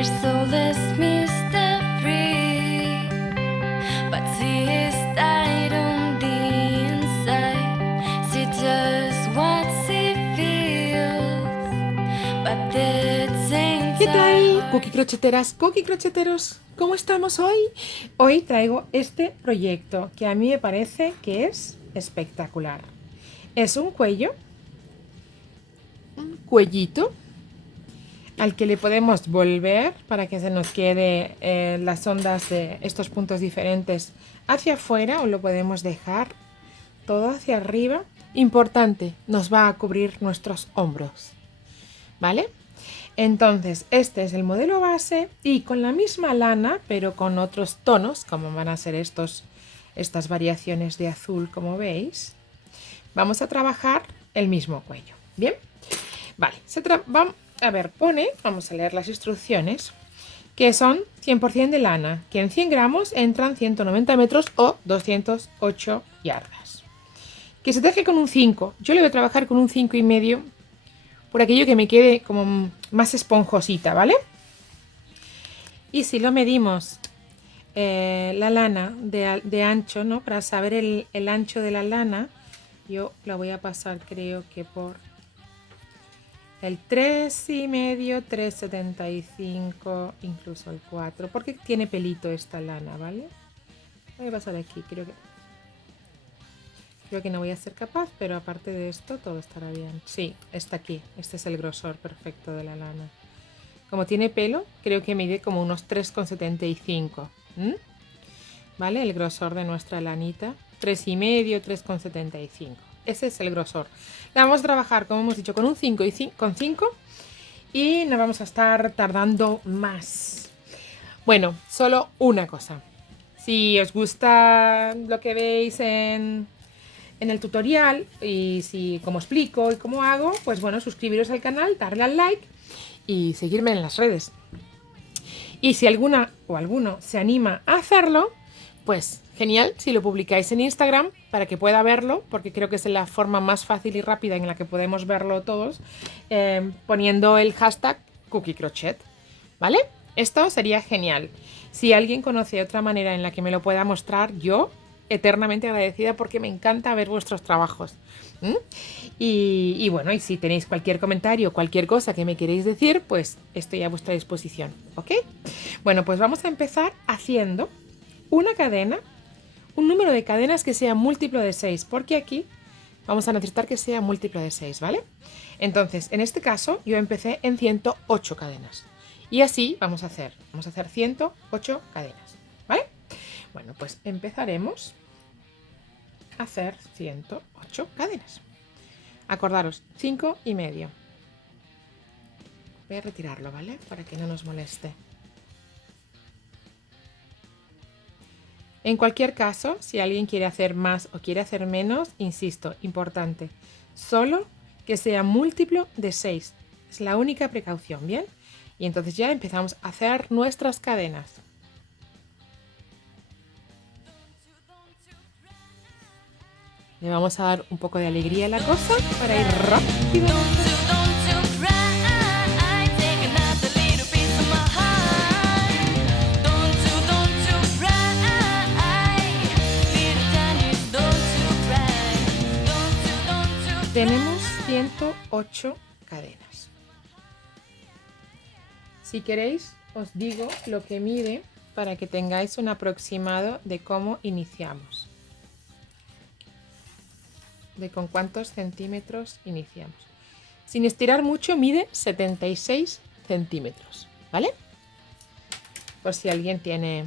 Your soul is mystery, but she is tied on the inside. She does what she feels, but it's ain't. ¿Qué tal, cookie crocheteras, cookie crocheteros? ¿Cómo estamos hoy? Hoy traigo este proyecto que a mí me parece que es espectacular. Es un cuellito al que le podemos volver para que se nos quede las ondas de estos puntos diferentes hacia afuera, o lo podemos dejar todo hacia arriba. Importante, nos va a cubrir nuestros hombros, ¿vale? Entonces, este es el modelo base y con la misma lana, pero con otros tonos, como van a ser estas variaciones de azul, como veis, vamos a trabajar el mismo cuello. ¿Bien? Vale, vamos a leer las instrucciones, que son 100% de lana, que en 100 gramos entran 190 metros o 208 yardas. Que se teje con un 5, yo le voy a trabajar con un 5,5, por aquello que me quede como más esponjosita, ¿vale? Y si lo medimos la lana de ancho, ¿no? Para saber el ancho de la lana, yo la voy a pasar, creo que por el 3,5, 3,75, incluso el 4, porque tiene pelito esta lana, ¿vale? Voy a pasar aquí, creo que no voy a ser capaz, pero aparte de esto todo estará bien. Sí, está aquí. Este es el grosor perfecto de la lana. Como tiene pelo, creo que mide como unos 3,75. ¿Vale? El grosor de nuestra lanita. 3,5, 3,75. Ese es el grosor. La vamos a trabajar, como hemos dicho, con un 5 con 5. Y no vamos a estar tardando más. Bueno, solo una cosa. Si os gusta lo que veis en el tutorial, y si como explico y cómo hago, pues bueno, suscribiros al canal, darle al like y seguirme en las redes. Y si alguna o alguno se anima a hacerlo, pues genial si lo publicáis en Instagram para que pueda verlo, porque creo que es la forma más fácil y rápida en la que podemos verlo todos, poniendo el hashtag CookieCrochet, ¿vale? Esto sería genial. Si alguien conoce otra manera en la que me lo pueda mostrar, yo eternamente agradecida, porque me encanta ver vuestros trabajos. Y bueno, y si tenéis cualquier comentario, cualquier cosa que me queréis decir, pues estoy a vuestra disposición, ¿ok? Bueno, pues vamos a empezar haciendo una cadena, un número de cadenas que sea múltiplo de 6, porque aquí vamos a necesitar que sea múltiplo de 6, ¿vale? Entonces, en este caso, yo empecé en 108 cadenas. Y así vamos a hacer 108 cadenas, ¿vale? Bueno, pues empezaremos a hacer 108 cadenas. Acordaros, 5,5. Voy a retirarlo, ¿vale? Para que no nos moleste. En cualquier caso, si alguien quiere hacer más o quiere hacer menos, insisto, importante, solo que sea múltiplo de 6. Es la única precaución, ¿bien? Y entonces ya empezamos a hacer nuestras cadenas. Le vamos a dar un poco de alegría a la cosa para ir rápido. Tenemos 108 cadenas. Si queréis, os digo lo que mide para que tengáis un aproximado de cómo iniciamos. De con cuántos centímetros iniciamos. Sin estirar mucho, mide 76 centímetros, ¿vale? Por si alguien tiene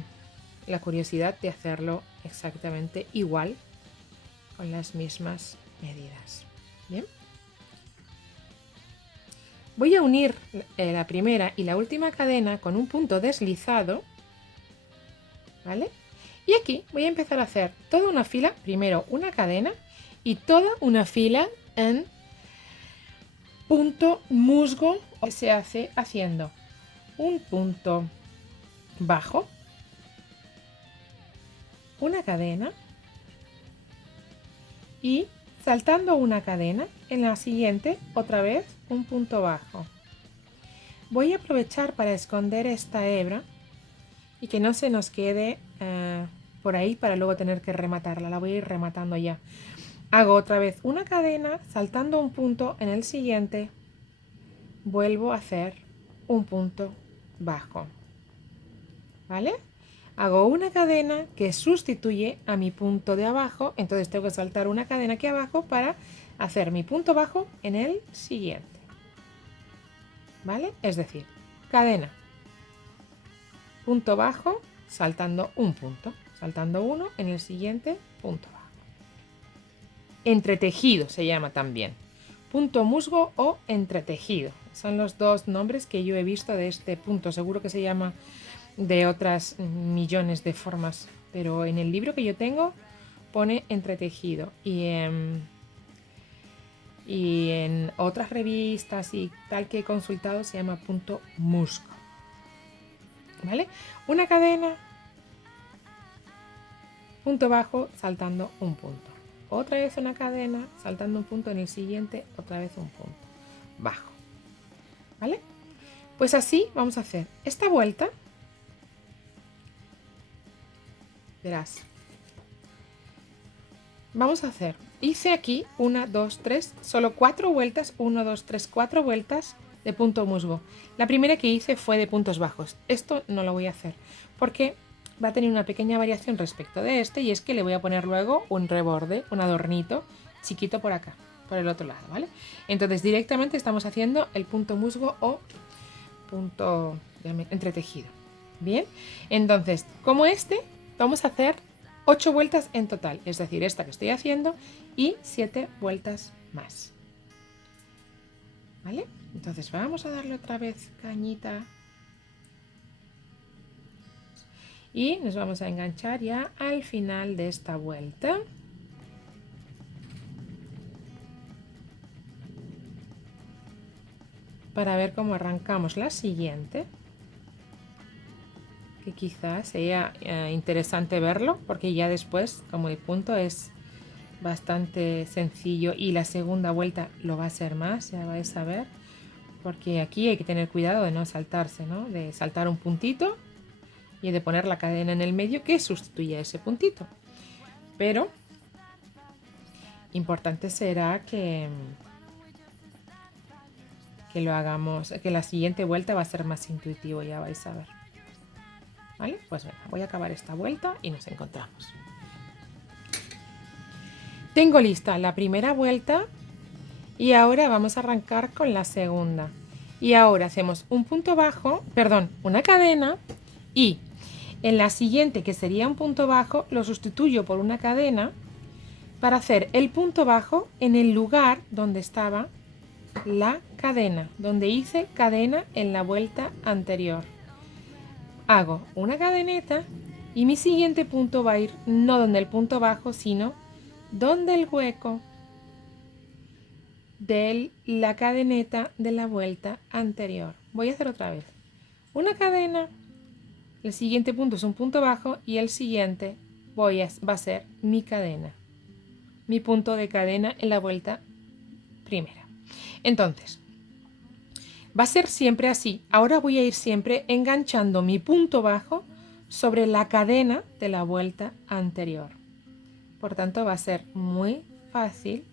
la curiosidad de hacerlo exactamente igual, con las mismas medidas. Bien. Voy a unir la primera y la última cadena con un punto deslizado, ¿vale? Y aquí voy a empezar a hacer toda una fila, primero una cadena y toda una fila en punto musgo, que se hace haciendo un punto bajo, una cadena y saltando una cadena, en la siguiente otra vez un punto bajo. Voy a aprovechar para esconder esta hebra y que no se nos quede por ahí para luego tener que rematarla. La voy a ir rematando ya. Hago otra vez una cadena, saltando un punto en el siguiente, vuelvo a hacer un punto bajo, ¿vale? Hago una cadena que sustituye a mi punto de abajo, entonces tengo que saltar una cadena aquí abajo para hacer mi punto bajo en el siguiente, ¿vale? Es decir, cadena, punto bajo, saltando un punto, saltando uno en el siguiente, punto bajo. Entretejido se llama también, punto musgo o entretejido. Son los dos nombres que yo he visto de este punto. Seguro que se llama de otras millones de formas, pero en el libro que yo tengo pone entretejido y en otras revistas y tal que he consultado se llama punto musgo, ¿vale? Una cadena, punto bajo, saltando un punto, otra vez una cadena, saltando un punto en el siguiente, otra vez un punto bajo, ¿vale? Pues así vamos a hacer esta vuelta. Verás, vamos a hacer, hice aquí 1, 2, 3, solo 4 vueltas, 1, 2, 3, 4 vueltas de punto musgo. La primera que hice fue de puntos bajos. Esto no lo voy a hacer porque va a tener una pequeña variación respecto de este, y es que le voy a poner luego un reborde, un adornito chiquito por acá, por el otro lado, ¿vale? Entonces directamente estamos haciendo el punto musgo o punto entretejido. Bien, entonces como este vamos a hacer 8 vueltas en total, es decir, esta que estoy haciendo y 7 vueltas más, ¿vale? Entonces vamos a darle otra vez cañita y nos vamos a enganchar ya al final de esta vuelta. Para ver cómo arrancamos la siguiente, que quizás sea interesante verlo, porque ya después, como el punto es bastante sencillo y la segunda vuelta lo va a ser más, ya vais a ver, porque aquí hay que tener cuidado de no saltarse, ¿no? De saltar un puntito y de poner la cadena en el medio que sustituye a ese puntito. Pero importante será que lo hagamos, que la siguiente vuelta va a ser más intuitivo, ya vais a ver. ¿Vale? Pues venga, voy a acabar esta vuelta y nos encontramos. Tengo lista la primera vuelta y ahora vamos a arrancar con la segunda. Y ahora hacemos un punto bajo, perdón, una cadena, y en la siguiente, que sería un punto bajo, lo sustituyo por una cadena para hacer el punto bajo en el lugar donde estaba la cadena, donde hice cadena en la vuelta anterior. Hago una cadeneta y mi siguiente punto va a ir no donde el punto bajo, sino donde el hueco de la cadeneta de la vuelta anterior. Voy a hacer otra vez una cadena, el siguiente punto es un punto bajo y el siguiente va a ser mi cadena, mi punto de cadena en la vuelta primera. Entonces va a ser siempre así. Ahora voy a ir siempre enganchando mi punto bajo sobre la cadena de la vuelta anterior. Por tanto, va a ser muy fácil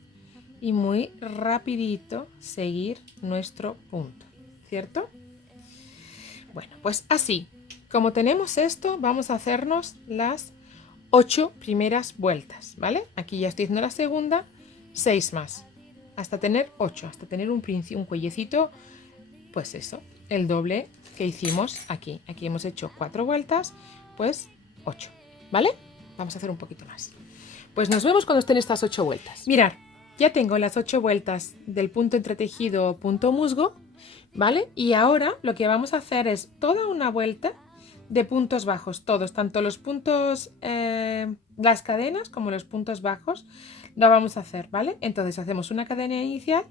y muy rapidito seguir nuestro punto, ¿cierto? Bueno, pues así, como tenemos esto, vamos a hacernos las 8 primeras vueltas, ¿vale? Aquí ya estoy haciendo la segunda, 6 más, hasta tener 8, hasta tener un cuellecito. Pues eso, el doble que hicimos aquí. Aquí hemos hecho 4 vueltas, pues 8, ¿vale? Vamos a hacer un poquito más. Pues nos vemos cuando estén estas 8 vueltas. Mirad, ya tengo las 8 vueltas del punto entretejido punto musgo, ¿vale? Y ahora lo que vamos a hacer es toda una vuelta de puntos bajos, todos, tanto los puntos, las cadenas como los puntos bajos, lo vamos a hacer, ¿vale? Entonces hacemos una cadena inicial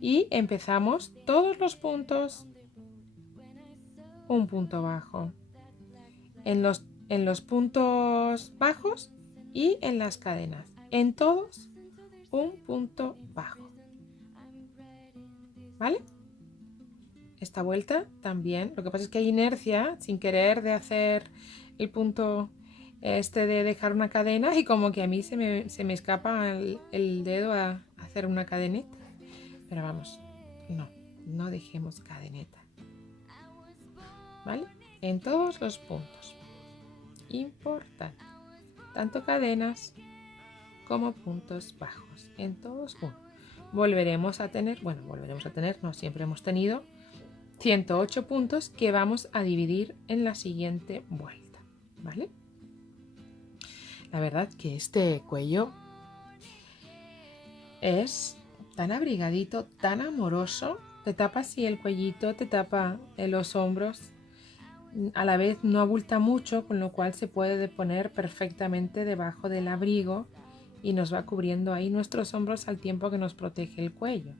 y empezamos todos los puntos, un punto bajo, en los puntos bajos y en las cadenas, en todos un punto bajo, ¿vale? esta vuelta también. Lo que pasa es que hay inercia sin querer de hacer el punto este de dejar una cadena y como que a mí se me escapa el dedo a hacer una cadeneta. Pero vamos, no dejemos cadeneta. ¿Vale? En todos los puntos. Importante. Tanto cadenas como puntos bajos. En todos uno. Volveremos a tener, no, siempre hemos tenido 108 puntos que vamos a dividir en la siguiente vuelta. ¿Vale? La verdad que este cuello es tan abrigadito, tan amoroso. Te tapa así el cuellito, te tapa los hombros. A la vez no abulta mucho, con lo cual se puede poner perfectamente debajo del abrigo y nos va cubriendo ahí nuestros hombros al tiempo que nos protege el cuello.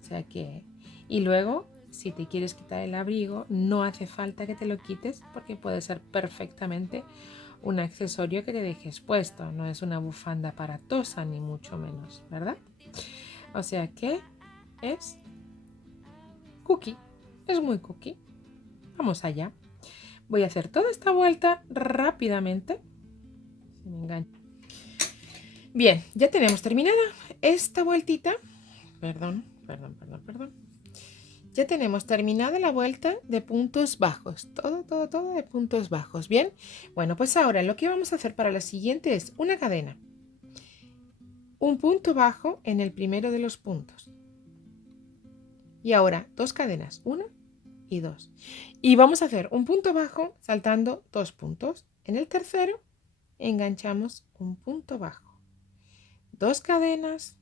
O sea que... Y luego, si te quieres quitar el abrigo, no hace falta que te lo quites porque puede ser perfectamente un accesorio que te dejes puesto. No es una bufanda aparatosa ni mucho menos, ¿verdad? O sea que es cookie. Es muy cookie. Vamos allá. Voy a hacer toda esta vuelta rápidamente. Se me engancha. Bien, ya tenemos terminada esta vueltita. Perdón. Ya tenemos terminada la vuelta de puntos bajos. Todo de puntos bajos. Bien, bueno, pues ahora lo que vamos a hacer para la siguiente es una cadena. Un punto bajo en el primero de los puntos. Y ahora 2 cadenas, 1 y 2. Y vamos a hacer un punto bajo saltando 2 puntos. En el tercero enganchamos un punto bajo. 2 cadenas,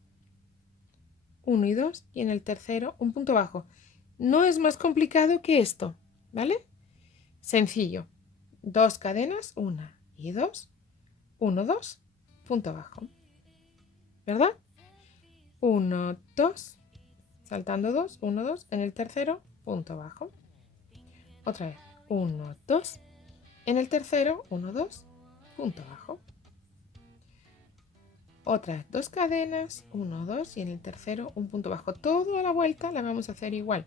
1 y 2. Y en el tercero un punto bajo. No es más complicado que esto, ¿vale? Sencillo. 2 cadenas, 1 y 2. 1, 2, punto bajo. ¿Verdad? 1, 2. Saltando 2, 1, 2. En el tercero, punto bajo. Otra vez. 1, 2. En el tercero, 1, 2, punto bajo. Otra vez 2 cadenas, 1, 2 y en el tercero un punto bajo. Toda la vuelta la vamos a hacer igual.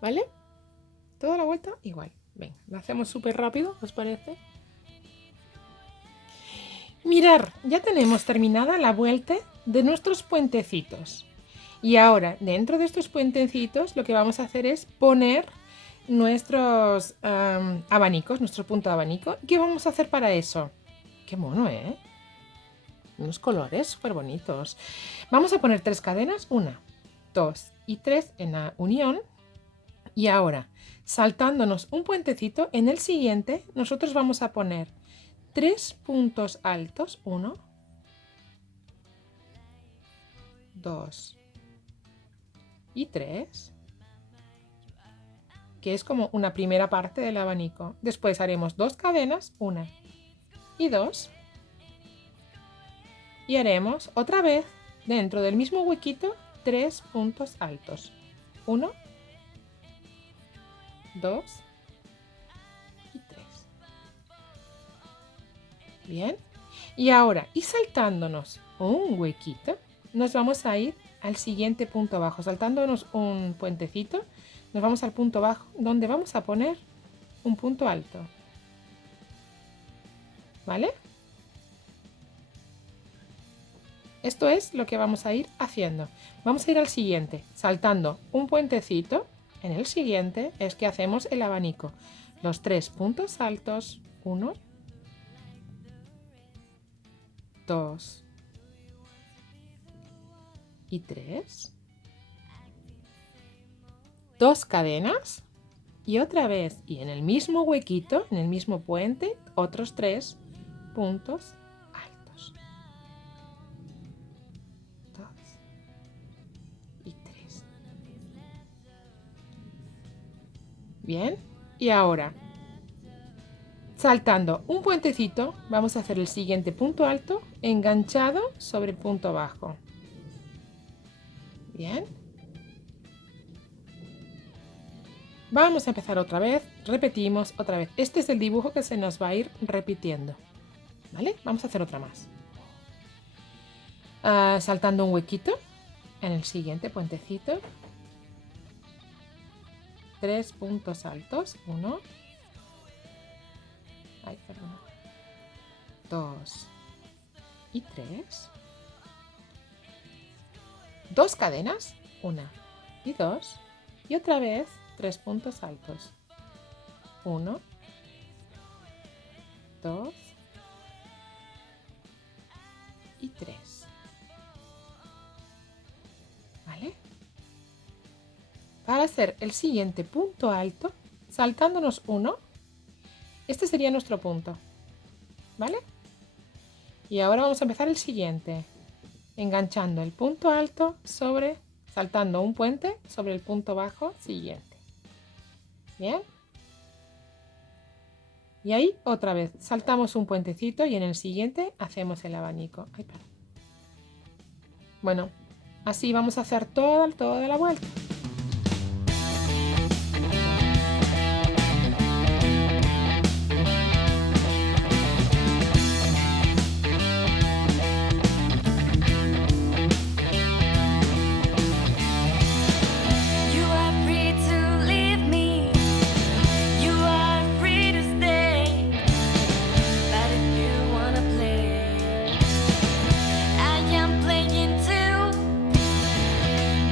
¿Vale? Toda la vuelta igual. Venga, lo hacemos súper rápido, ¿os parece? Mirar, ya tenemos terminada la vuelta de nuestros puentecitos. Y ahora, dentro de estos puentecitos, lo que vamos a hacer es poner nuestros abanicos, nuestro punto de abanico. ¿Qué vamos a hacer para eso? Qué mono, ¿eh? Unos colores súper bonitos. Vamos a poner 3 cadenas, 1, 2 y 3 en la unión. Y ahora, saltándonos un puentecito, en el siguiente nosotros vamos a poner 3 puntos altos, 1, 2 y 3, que es como una primera parte del abanico. Después haremos 2 cadenas, 1 y 2, y haremos otra vez dentro del mismo huequito 3 puntos altos, 1, 2 y 3. Bien, y ahora, y saltándonos un huequito, nos vamos a ir al siguiente punto bajo. Saltándonos un puentecito, nos vamos al punto bajo, donde vamos a poner un punto alto. ¿Vale? Esto es lo que vamos a ir haciendo. Vamos a ir al siguiente, saltando un puentecito. En el siguiente es que hacemos el abanico. Los 3 puntos altos, 1, 2 y 3. 2 cadenas y otra vez, y en el mismo huequito, en el mismo puente, otros 3 puntos altos. 2 y 3. Bien, y ahora, saltando un puentecito, vamos a hacer el siguiente punto alto enganchado sobre el punto bajo. Bien. Vamos a empezar otra vez, repetimos otra vez. Este es el dibujo que se nos va a ir repitiendo. ¿Vale? Vamos a hacer otra más. Saltando un huequito en el siguiente puentecito. 3 puntos altos, 1, 2 y 3, 2 cadenas, 1 y 2, y otra vez 3 puntos altos, 1, 2 y 3. ¿Vale? Para hacer el siguiente punto alto, saltándonos 1, este sería nuestro punto, ¿vale? Y ahora vamos a empezar el siguiente, enganchando el punto alto saltando un puente sobre el punto bajo siguiente. ¿Bien? Y ahí otra vez saltamos un puentecito y en el siguiente hacemos el abanico. Ay, perdón. Bueno, así vamos a hacer toda la vuelta. You are free to leave me. You are free to stay. But if you wanna play, I am playing too.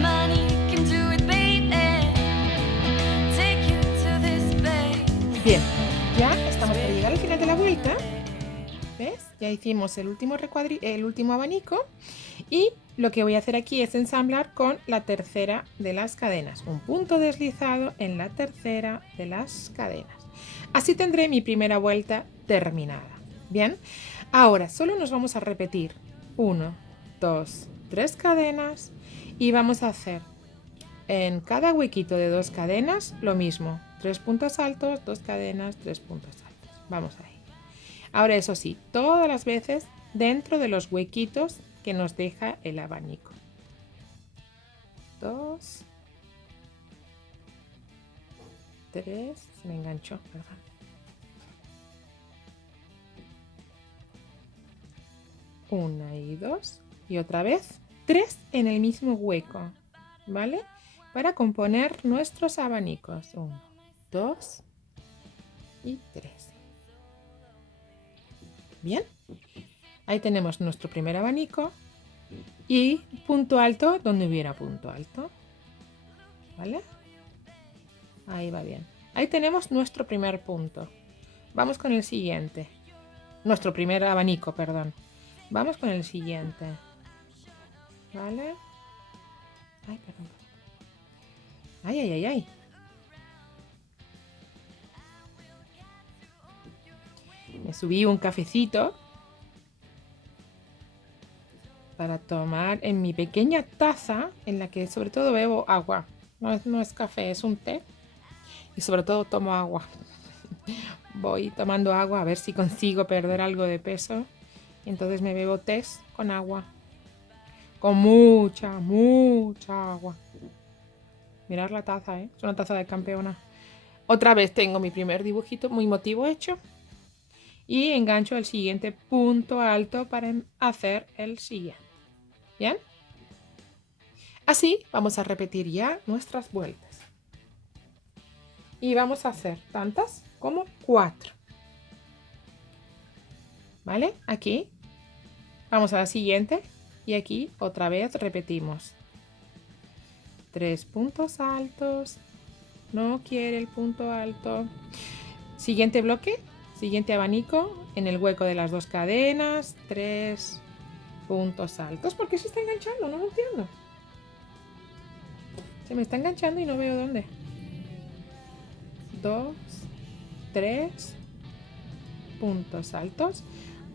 Money can do it, baby. Take you to this space. Bien, ya estamos por llegar al final de la vuelta. ¿Ves? Ya hicimos el último abanico y lo que voy a hacer aquí es ensamblar con la tercera de las cadenas. Un punto deslizado en la tercera de las cadenas. Así tendré mi primera vuelta terminada. Bien, ahora solo nos vamos a repetir 1, 2, 3 cadenas y vamos a hacer en cada huequito de 2 cadenas lo mismo. 3 puntos altos, 2 cadenas, 3 puntos altos. Vamos ahí. Ahora eso sí, todas las veces dentro de los huequitos que nos deja el abanico. 2, 3, se me enganchó, perdón. 1 y 2 y otra vez 3 en el mismo hueco, ¿vale? Para componer nuestros abanicos. 1, 2 y 3. Bien, ahí tenemos nuestro primer abanico y punto alto donde hubiera punto alto, ¿vale? Ahí va bien. Ahí tenemos nuestro primer punto. Vamos con el siguiente. Nuestro primer abanico, perdón. Vamos con el siguiente. ¿Vale? Ay, perdón. Ay, ay, ay, ay. Me subí un cafecito para tomar en mi pequeña taza en la que sobre todo bebo agua. No es café, es un té. Y sobre todo tomo agua. Voy tomando agua a ver si consigo perder algo de peso. Entonces me bebo tés con agua. Con mucha agua. Mirad la taza, ¿eh? Es una taza de campeona. Otra vez tengo mi primer dibujito muy motivo hecho. Y engancho el siguiente punto alto para hacer el siguiente. ¿Bien? Así vamos a repetir ya nuestras vueltas. Y vamos a hacer tantas como 4. ¿Vale? Aquí vamos a la siguiente y aquí otra vez repetimos. 3 puntos altos. No quiere el punto alto. Siguiente bloque. Siguiente abanico, en el hueco de las 2 cadenas, 3 puntos altos. ¿Por qué se está enganchando? No lo entiendo. Se me está enganchando y no veo dónde. 2, 3 puntos altos.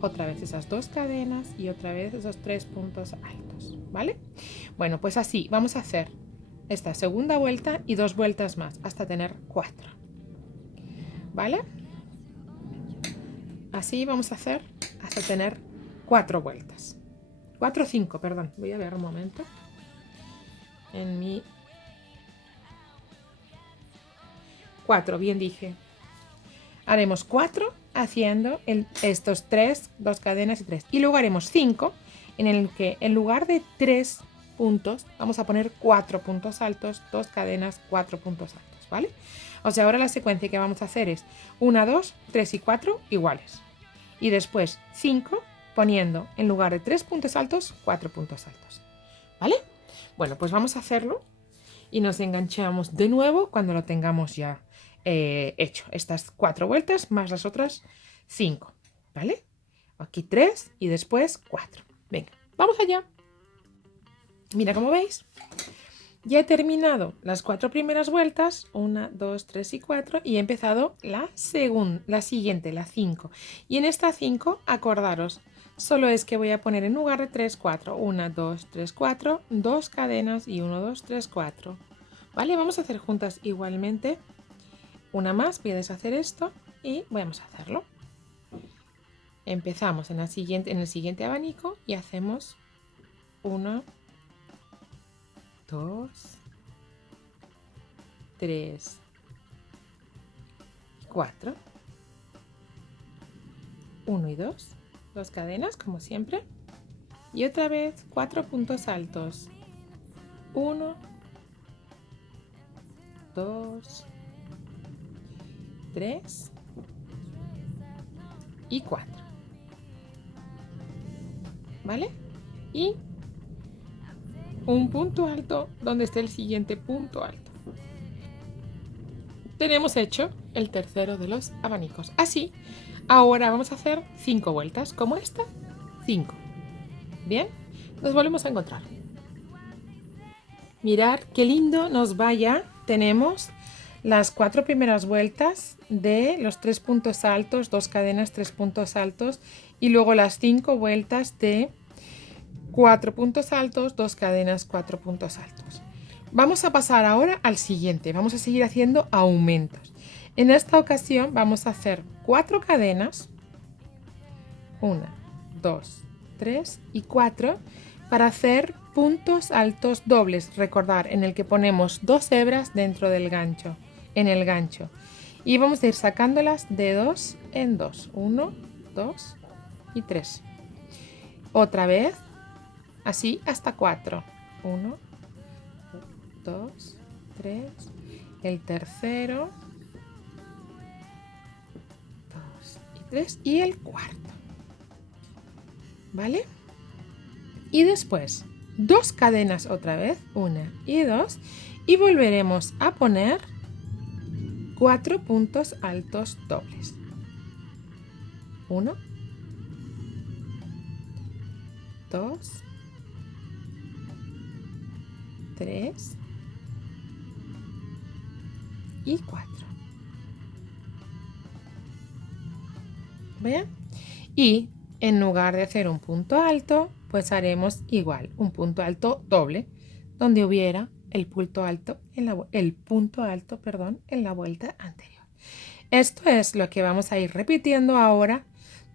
Otra vez esas 2 cadenas y otra vez esos 3 puntos altos. ¿Vale? Bueno, pues así vamos a hacer esta segunda vuelta y 2 vueltas más hasta tener 4. ¿Vale? Así vamos a hacer hasta tener 4 vueltas. 4 o 5, perdón. Voy a ver un momento. En mi 4, bien dije. Haremos 4 haciendo estos 3, 2 cadenas y 3. Y luego haremos 5 en el que en lugar de 3 puntos vamos a poner 4 puntos altos, 2 cadenas, 4 puntos altos. ¿vale? O sea, ahora la secuencia que vamos a hacer es 1, 2, 3 y 4 iguales. Y después 5 poniendo en lugar de 3 puntos altos, 4 puntos altos, ¿vale? Bueno, pues vamos a hacerlo y nos enganchamos de nuevo cuando lo tengamos ya hecho. Estas 4 vueltas más las otras 5, ¿vale? Aquí 3 y después 4. Venga, vamos allá. Mira, como veis, ya he terminado las 4 primeras vueltas, 1, 2, 3 y 4, y he empezado la siguiente, la 5. Y en esta 5, acordaros, solo es que voy a poner en lugar de 3, 4, 1, 2, 3, 4, 2 cadenas y 1, 2, 3, 4. ¿Vale? Vamos a hacer juntas igualmente. Una más, voy a deshacer esto y vamos a hacerlo. Empezamos en el siguiente abanico y hacemos 1, 2, 3, 4, 1 y 2, 2 cadenas como siempre, y otra vez 4 puntos altos, 1, 2, 3 y 4, ¿vale? Y un punto alto donde esté el siguiente punto alto. Tenemos hecho el tercero de los abanicos. Así, ahora vamos a hacer 5 vueltas, como esta, 5. Bien, nos volvemos a encontrar. Mirad qué lindo nos va ya. Tenemos las 4 primeras vueltas de los 3 puntos altos, 2 cadenas, 3 puntos altos, y luego las 5 vueltas de 4 puntos altos, 2 cadenas, 4 puntos altos. Vamos a pasar ahora al siguiente. Vamos a seguir haciendo aumentos. En esta ocasión vamos a hacer 4 cadenas. 1, 2, 3 y 4 para hacer puntos altos dobles. Recordar, en el que ponemos 2 hebras dentro del gancho, en el gancho. Y vamos a ir sacándolas de 2 en 2. 1, 2 y 3. Otra vez. Así hasta 4. 1, 2, 3. El tercero. 2 y 3. Y el cuarto. ¿Vale? Y después 2 cadenas otra vez. 1 y 2. Y volveremos a poner 4 puntos altos dobles. 1, 2, 3 y 4. ¿Vean? Y en lugar de hacer un punto alto, pues haremos igual, un punto alto doble, donde hubiera el punto alto en la vuelta anterior. Esto es lo que vamos a ir repitiendo ahora,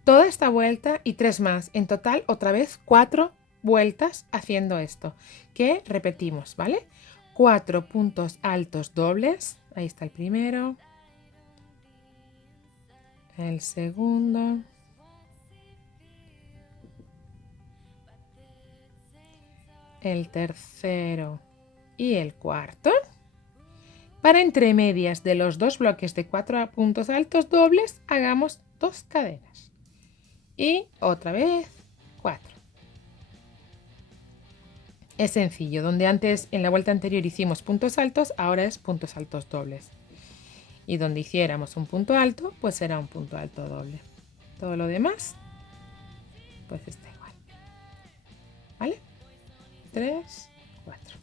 toda esta vuelta y 3 más. En total, otra vez 4 vueltas haciendo esto, que repetimos, ¿vale? 4 puntos altos dobles, ahí está el primero, el segundo, el tercero y el cuarto. Para entre medias de los 2 bloques de 4 puntos altos dobles, hagamos 2 cadenas. Y otra vez 4. Es sencillo, donde antes en la vuelta anterior hicimos puntos altos, ahora es puntos altos dobles. Y donde hiciéramos un punto alto, pues será un punto alto doble. Todo lo demás, pues está igual. ¿Vale? 3, 4.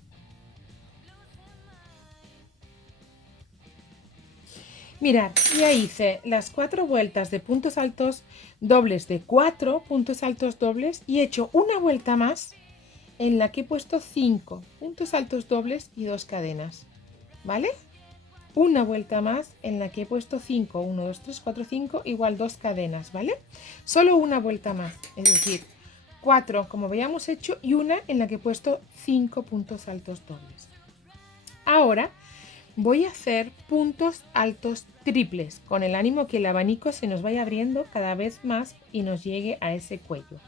Mirad, ya hice las 4 vueltas de puntos altos dobles de 4 puntos altos dobles y he hecho una vuelta más en la que he puesto 5 puntos altos dobles y 2 cadenas, ¿vale? Una vuelta más en la que he puesto 5, 1, 2, 3, 4, 5, igual 2 cadenas, ¿vale? Solo una vuelta más, es decir, 4 como habíamos hecho y una en la que he puesto 5 puntos altos dobles. Ahora voy a hacer puntos altos triples, con el ánimo que el abanico se nos vaya abriendo cada vez más y nos llegue a ese cuello.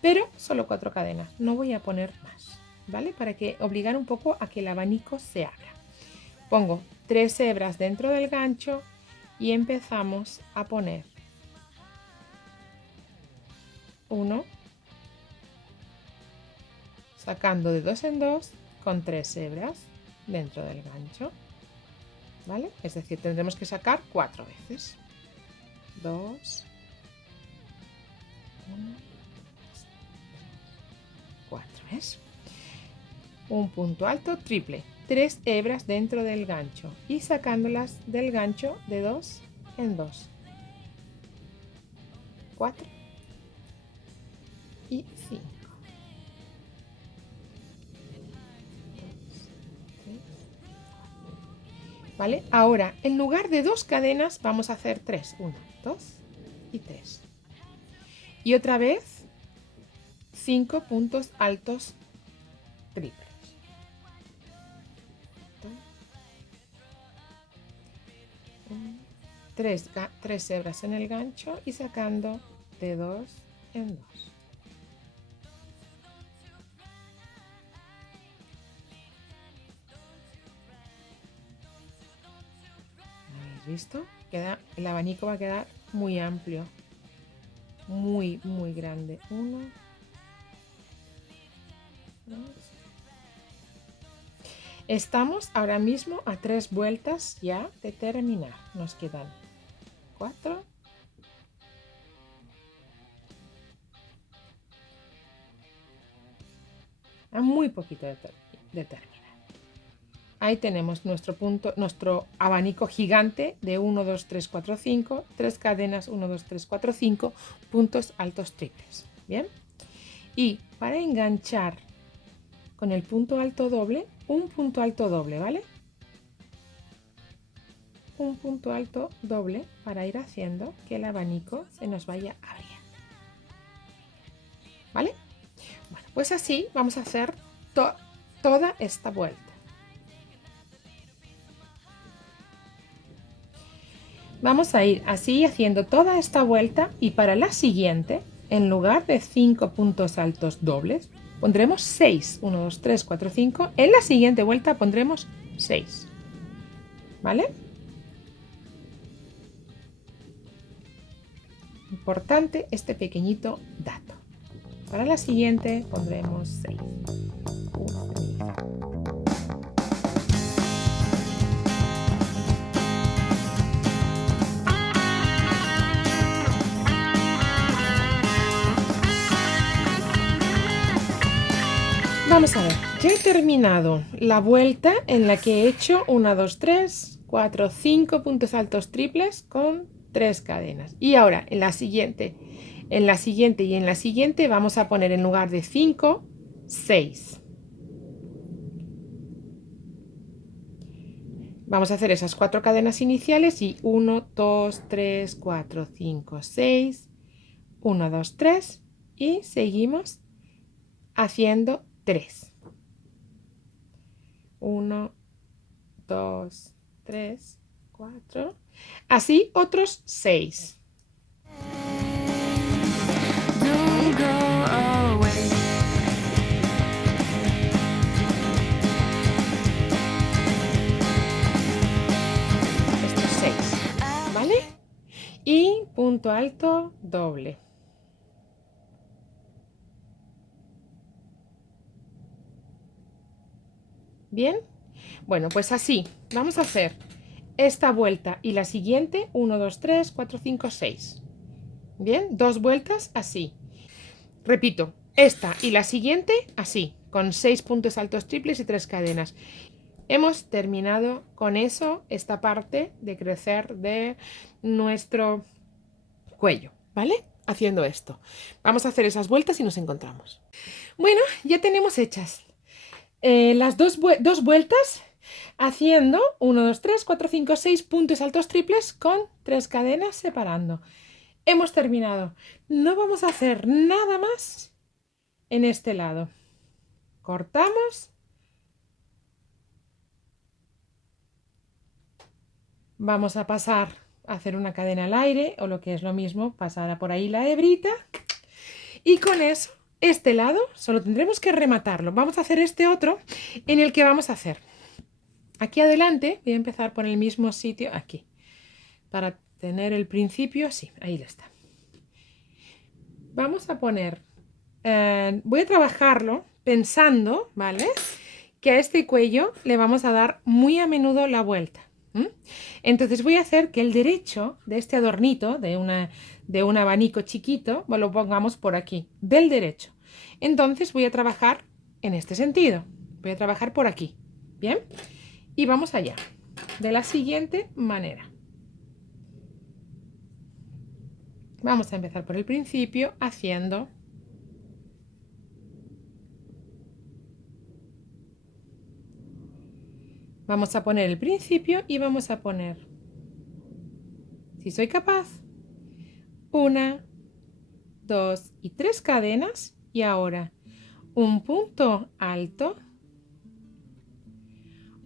Pero solo 4 cadenas, no voy a poner más, ¿vale? Para que obligar un poco a que el abanico se abra. pongo 3 hebras dentro del gancho y empezamos a poner 1, sacando de 2 en 2 con 3 hebras dentro del gancho, ¿vale? Es decir, tendremos que sacar 4 veces. 2, 1, 4, ¿ves? Un punto alto triple, 3 hebras dentro del gancho y sacándolas del gancho de 2 en 2, 4 y 5. ¿Vale? Ahora, en lugar de 2 cadenas, vamos a hacer 3. 1, 2 y 3. Y otra vez, 5 puntos altos triples. 3 hebras en el gancho y sacando de 2 en 2. ¿Habéis visto? El abanico va a quedar muy amplio, muy grande. 1, 2. Estamos ahora mismo a 3 vueltas ya de terminar. Nos quedan 4. A muy poquito de terminar. Ahí tenemos nuestro punto, nuestro abanico gigante de 1, 2, 3, 4, 5, 3 cadenas, 1, 2, 3, 4, 5, puntos altos triples. Bien. Y para enganchar con el punto alto doble, un punto alto doble, ¿vale? Un punto alto doble para ir haciendo que el abanico se nos vaya abriendo. ¿Vale? Bueno, pues así vamos a hacer toda esta vuelta. Vamos a ir así haciendo toda esta vuelta y para la siguiente, en lugar de 5 puntos altos dobles, pondremos 6. 1, 2, 3, 4, 5. En la siguiente vuelta pondremos 6. ¿Vale? Importante este pequeñito dato. Para la siguiente pondremos 6. Vamos a ver, ya he terminado la vuelta en la que he hecho 1, 2, 3, 4, 5 puntos altos triples con 3 cadenas. Y ahora en la siguiente y en la siguiente vamos a poner en lugar de 5, 6. Vamos a hacer esas 4 cadenas iniciales y 1, 2, 3, 4, 5, 6, 1, 2, 3 y seguimos haciendo 3. 1, 2, 3, 4. Así otros 6. Don't go away. Estos 6. ¿Vale? Y punto alto doble. ¿Bien? Bueno, pues así vamos a hacer esta vuelta y la siguiente, 1, 2, 3, 4, 5, 6. Bien, 2 vueltas así. Repito, esta y la siguiente así, con 6 puntos altos triples y 3 cadenas. Hemos terminado con eso, esta parte de crecer de nuestro cuello, ¿vale? Haciendo esto. Vamos a hacer esas vueltas y nos encontramos. Bueno, ya tenemos hechas las dos vueltas haciendo 1, 2, 3, 4, 5, 6 puntos altos triples con 3 cadenas separando. Hemos terminado. No vamos a hacer nada más en este lado. Cortamos. Vamos a pasar a hacer una cadena al aire o lo que es lo mismo, pasar por ahí la hebrita y con eso este lado solo tendremos que rematarlo. Vamos a hacer este otro en el que vamos a hacer Aquí adelante voy a empezar por el mismo sitio, aquí, para tener el principio así, ahí está. Vamos a poner, voy a trabajarlo pensando, ¿vale? Que a este cuello le vamos a dar muy a menudo la vuelta. Entonces voy a hacer que el derecho de este adornito, de un abanico chiquito, lo pongamos por aquí, del derecho. Entonces voy a trabajar en este sentido. Voy a trabajar por aquí. ¿Bien? Y vamos allá. De la siguiente manera. Vamos a empezar por el principio haciendo... Vamos a poner el principio y vamos a poner, si soy capaz, 1, 2 y 3 cadenas y ahora un punto alto,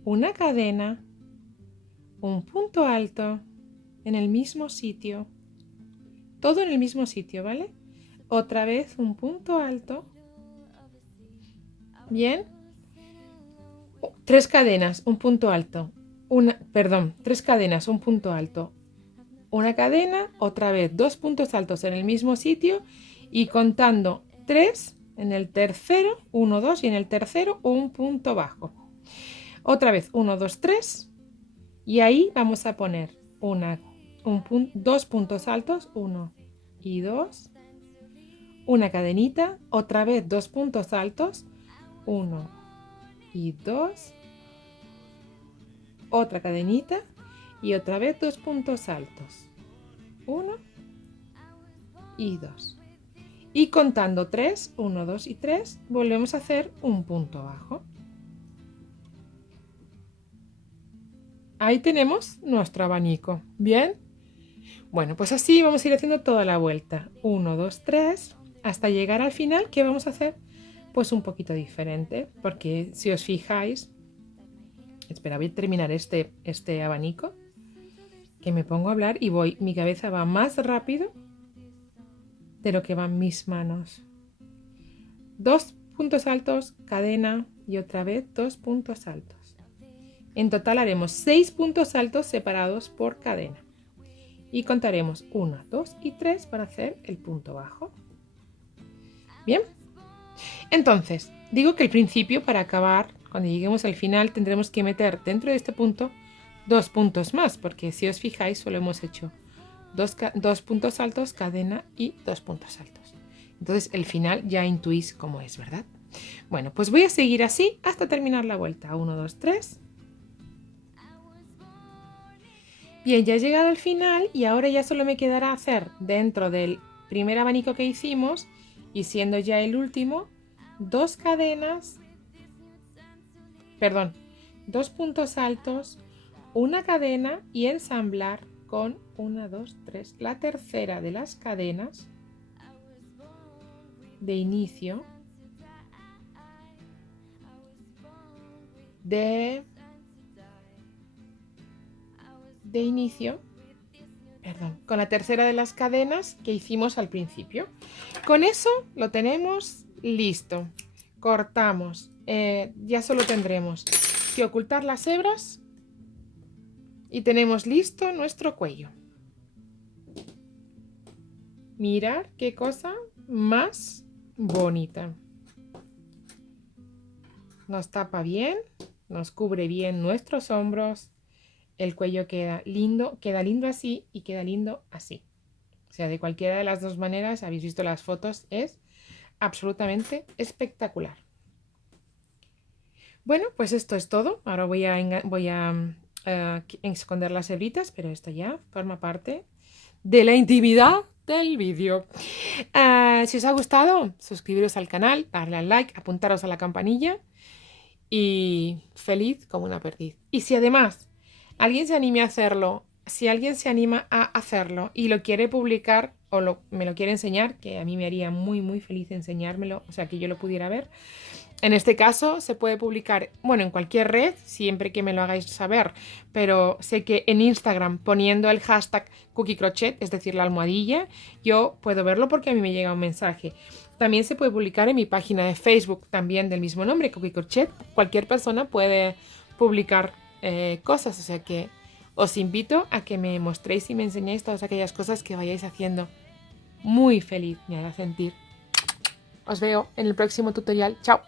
una cadena, un punto alto en el mismo sitio, todo en el mismo sitio, ¿vale? Otra vez un punto alto, bien. 3 cadenas, un punto alto, tres cadenas, un punto alto, una cadena, otra vez 2 puntos altos en el mismo sitio y contando 3 en el tercero, 1, 2 y en el tercero un punto bajo. Otra vez 1, 2, 3 y ahí vamos a poner 2 puntos altos, 1 y 2, una cadenita, otra vez 2 puntos altos, 1 y 2, otra cadenita y otra vez 2 puntos altos, 1 y 2. Y contando 3, 1, 2 y 3, volvemos a hacer un punto bajo. Ahí tenemos nuestro abanico. ¿Bien? Bueno, pues así vamos a ir haciendo toda la vuelta. 1, 2, 3, hasta llegar al final, que vamos a hacer pues un poquito diferente, porque si os fijáis, espera, voy a terminar este abanico, que me pongo a hablar y mi cabeza va más rápido de lo que van mis manos. 2 puntos altos, cadena y otra vez 2 puntos altos. En total haremos 6 puntos altos separados por cadena. Y contaremos 1, 2 y 3 para hacer el punto bajo. Bien. Entonces, digo que al principio, para acabar, cuando lleguemos al final, tendremos que meter dentro de este punto 2 puntos más, porque si os fijáis, solo hemos hecho 2 puntos altos, cadena y 2 puntos altos. Entonces, el final ya intuís cómo es, ¿verdad? Bueno, pues voy a seguir así hasta terminar la vuelta. 1, 2, 3. Bien, ya he llegado al final y ahora ya solo me quedará hacer dentro del primer abanico que hicimos, y siendo ya el último, 2 cadenas, perdón, 2 puntos altos, una cadena y ensamblar con 1, 2, 3, la tercera de las cadenas de inicio de inicio, perdón, con la tercera de las cadenas que hicimos al principio. Con eso lo tenemos listo. Cortamos. Ya solo tendremos que ocultar las hebras y tenemos listo nuestro cuello. Mirad qué cosa más bonita. Nos tapa bien, nos cubre bien nuestros hombros. El cuello queda lindo así y queda lindo así. O sea, de cualquiera de las dos maneras, habéis visto las fotos, es absolutamente espectacular. Bueno, pues esto es todo. Ahora voy a esconder las hebritas, pero esto ya forma parte de la intimidad del vídeo. Si os ha gustado, suscribiros al canal, darle al like, apuntaros a la campanilla y feliz como una perdiz. Y si además alguien se anime a hacerlo, si alguien se anima a hacerlo y lo quiere publicar o me lo quiere enseñar, que a mí me haría muy muy feliz enseñármelo, o sea que yo lo pudiera ver. En este caso se puede publicar, bueno, en cualquier red, siempre que me lo hagáis saber, pero sé que en Instagram poniendo el hashtag CookieCrochet, es decir, la almohadilla, yo puedo verlo porque a mí me llega un mensaje. También se puede publicar en mi página de Facebook, también del mismo nombre, CookieCrochet. Cualquier persona puede publicar cosas. O sea que os invito a que me mostréis y me enseñéis todas aquellas cosas que vayáis haciendo. Muy feliz me hará sentir. Os veo en el próximo tutorial. ¡Chao!